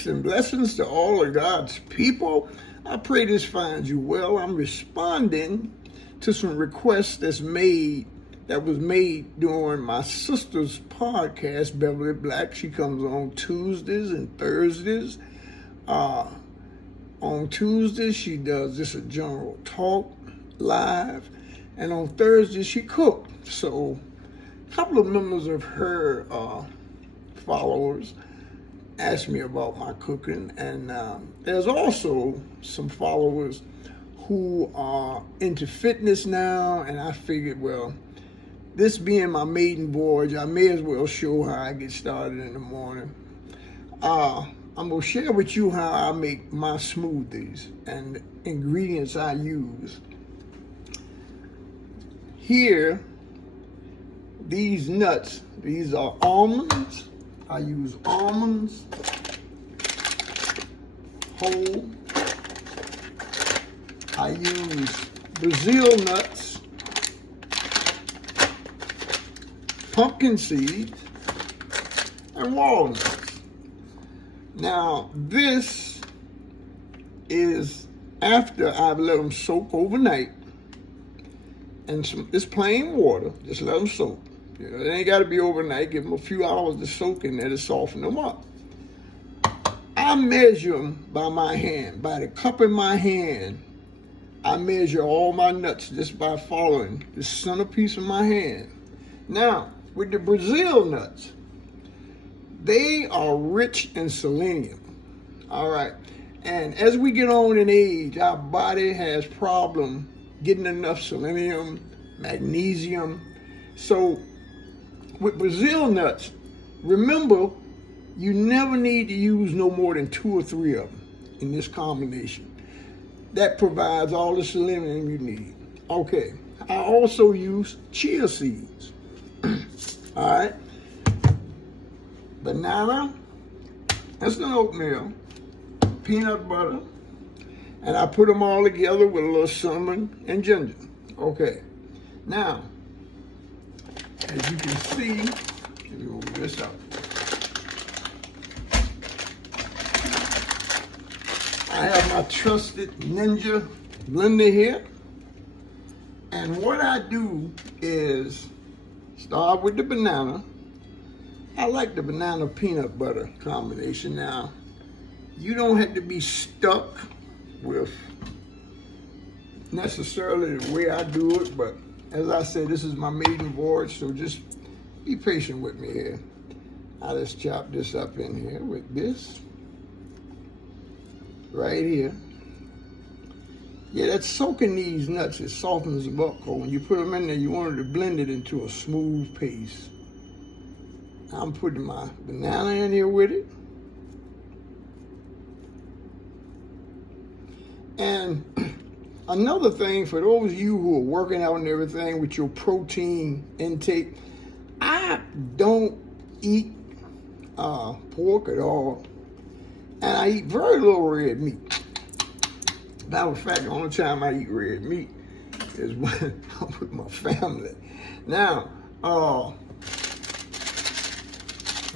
Peace and blessings to all of God's people. I pray this finds you well. I'm responding to some requests that was made during my sister's podcast, Beverly Black. She comes on Tuesdays and Thursdays. On Tuesdays, she does just a general talk live. And on Thursdays, she cooked. So a couple of members of her followers asked me about my cooking. And there's also some followers who are into fitness now. And I figured, well, this being my maiden voyage, I may as well show how I get started in the morning. I'm going to share with you how I make my smoothies and the ingredients I use. Here, these nuts, these are almonds. I use almonds, whole. I use Brazil nuts, pumpkin seeds, and walnuts. Now, this is after I've let them soak overnight. And it's plain water, just let them soak. You know, it ain't got to be overnight. Give them a few hours to soak in there to soften them up. I measure them by my hand. By the cup in my hand, I measure all my nuts just by following the centerpiece of my hand. Now, with the Brazil nuts, they are rich in selenium. All right. And as we get on in age, our body has problem getting enough selenium, magnesium. So with Brazil nuts, remember, you never need to use no more than 2 or 3 of them in this combination. That provides all the selenium you need. Okay. I also use chia seeds. All right. Banana, instant oatmeal, peanut butter, and I put them all together with a little cinnamon and ginger. Okay, now, as you can see, let me move this up. I have my trusted Ninja blender here, and what I do is start with the banana. I like the banana peanut butter combination. Now, you don't have to be stuck with necessarily the way I do it, but as I said, this is my maiden voyage, so just be patient with me here. I just chop this up in here with this right here. Yeah, that's soaking these nuts. It softens them up, because when you put them in there, you want it to blend it into a smooth paste. I'm putting my banana in here with it. And another thing, for those of you who are working out and everything with your protein intake, I don't eat pork at all. And I eat very little red meat. Matter of fact, the only time I eat red meat is when I'm with my family. Now,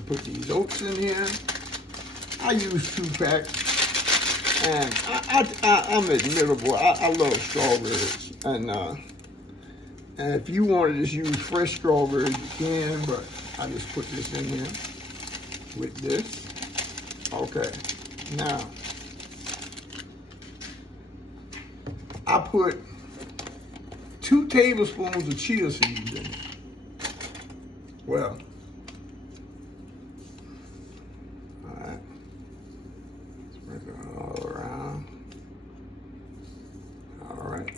put these oats in here. I use 2 packs, and I'm admittable. I love strawberries, and if you want to just use fresh strawberries, you can. But I just put this in here with this. Okay, now I put 2 tablespoons of chia seeds in it. Well. All around. All right.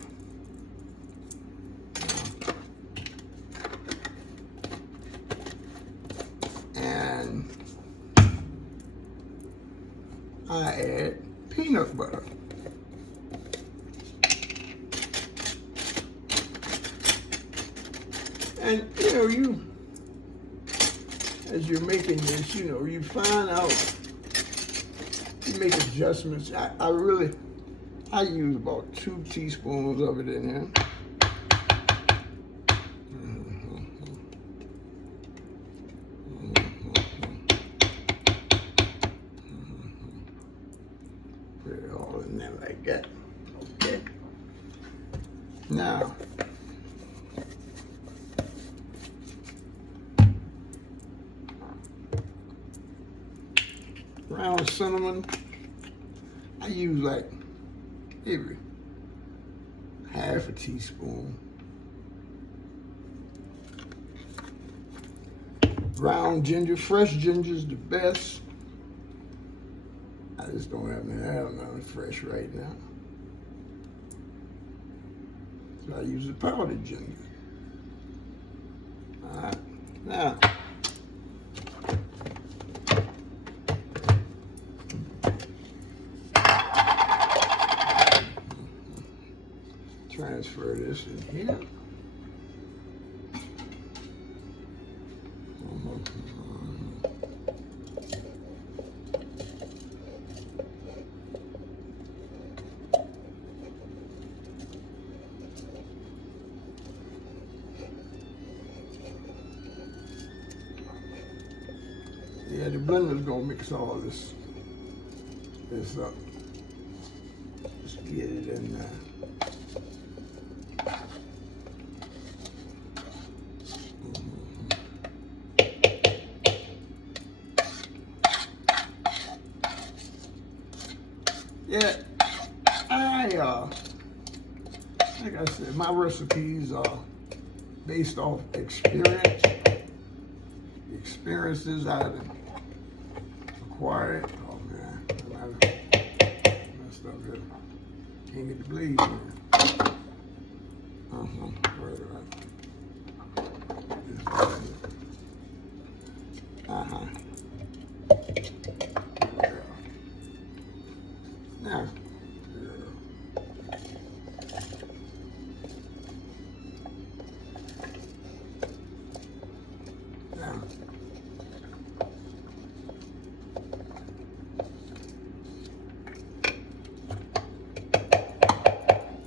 And I add peanut butter. And as you're making this, you find out. You make adjustments. I use about 2 teaspoons of it in here. Put it all in there like that. Okay. Now, ground cinnamon, I use like maybe half a teaspoon. Ground ginger, fresh ginger is the best. I just don't happen to have none fresh right now. So I use the powdered ginger. All right, now. Transfer this in here. Yeah, the blender's gonna mix all this up. Just get it in there. Yeah, like I said, my recipes are based off experience. The experiences I've acquired. Oh man, I messed up here. Can't get the blade here.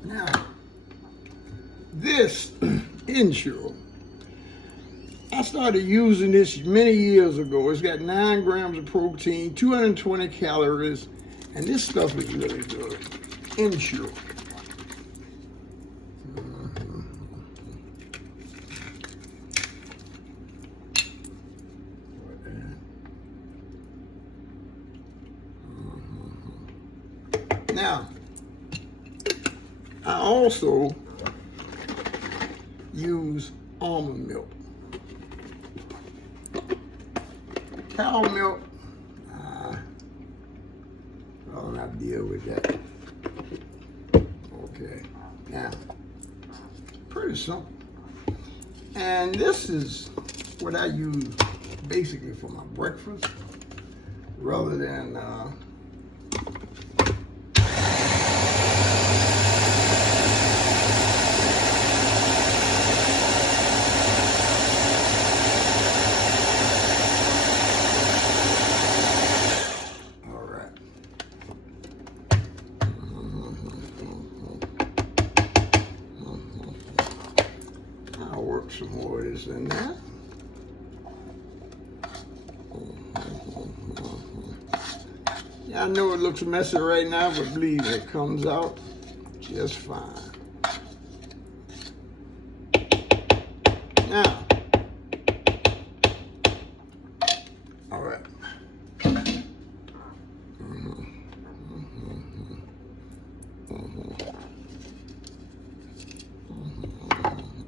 Now, this Ensure, I started using this many years ago. It's got 9 grams of protein, 220 calories, and this stuff is really good. Ensure. Now, I also use almond milk. Cow milk, I don't have to deal with that. Okay, now, pretty simple. And this is what I use basically for my breakfast, rather than some more of this in there. Yeah, I know it looks messy right now, but believe me, it comes out just fine. Now, all right.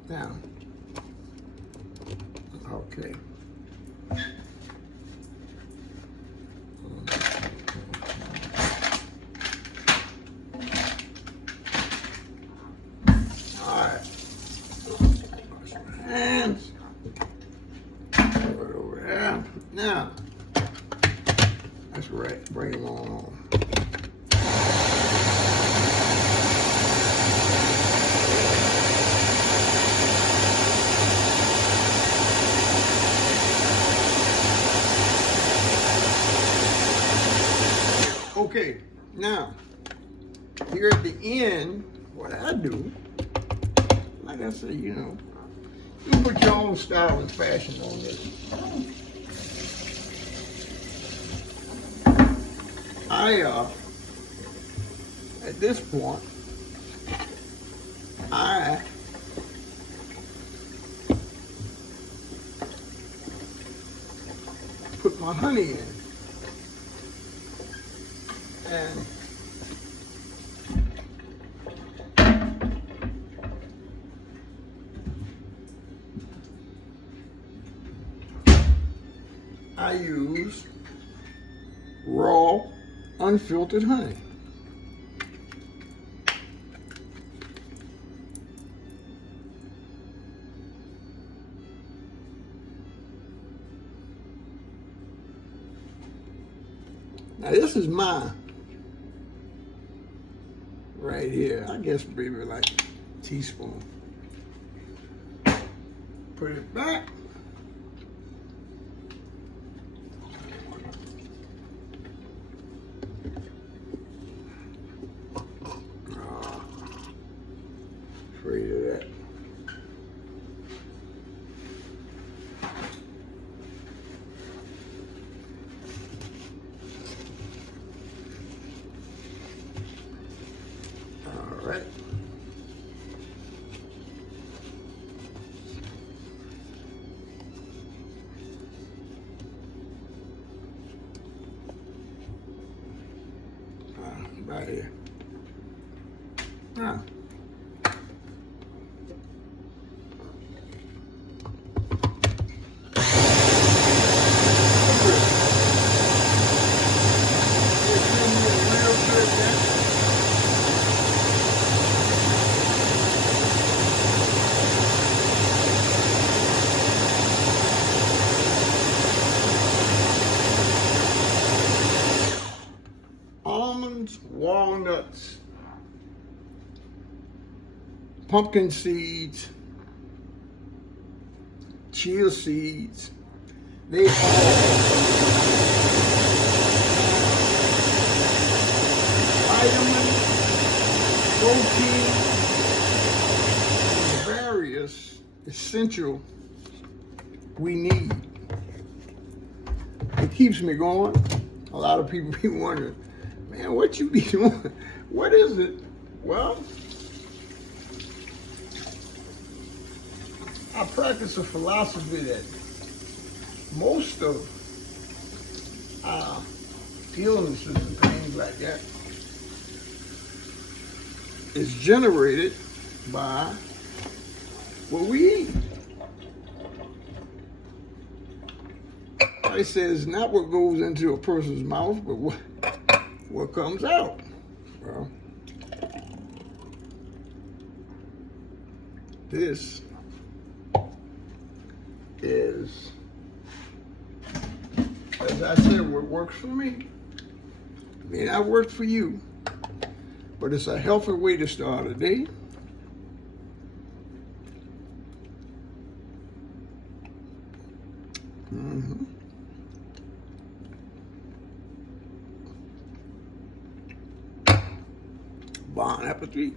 Now, okay. All right. Wash my hands. Put it over there. Now, that's right. Bring them on. Okay, now, here at the end, what I do, like I say, you know, you put your own style and fashion on this. I At this point, I put my honey in. And I use raw, unfiltered honey. Now this is mine right here. I guess maybe like a teaspoon. Put it back. Afraid of that. All right. Right here. Now. Almonds, walnuts, pumpkin seeds, chia seeds, they all vitamins, protein, and various essential we need. It keeps me going. A lot of people be wondering, man, what you be doing? What is it? Well, I practice a philosophy that most of our illnesses and things like that is generated by what we eat. It says not what goes into a person's mouth, but what comes out. Well, this is, as I said, what works for me. It may not work for you, but it's a healthy way to start a day. Mm-hmm. Bon appetit.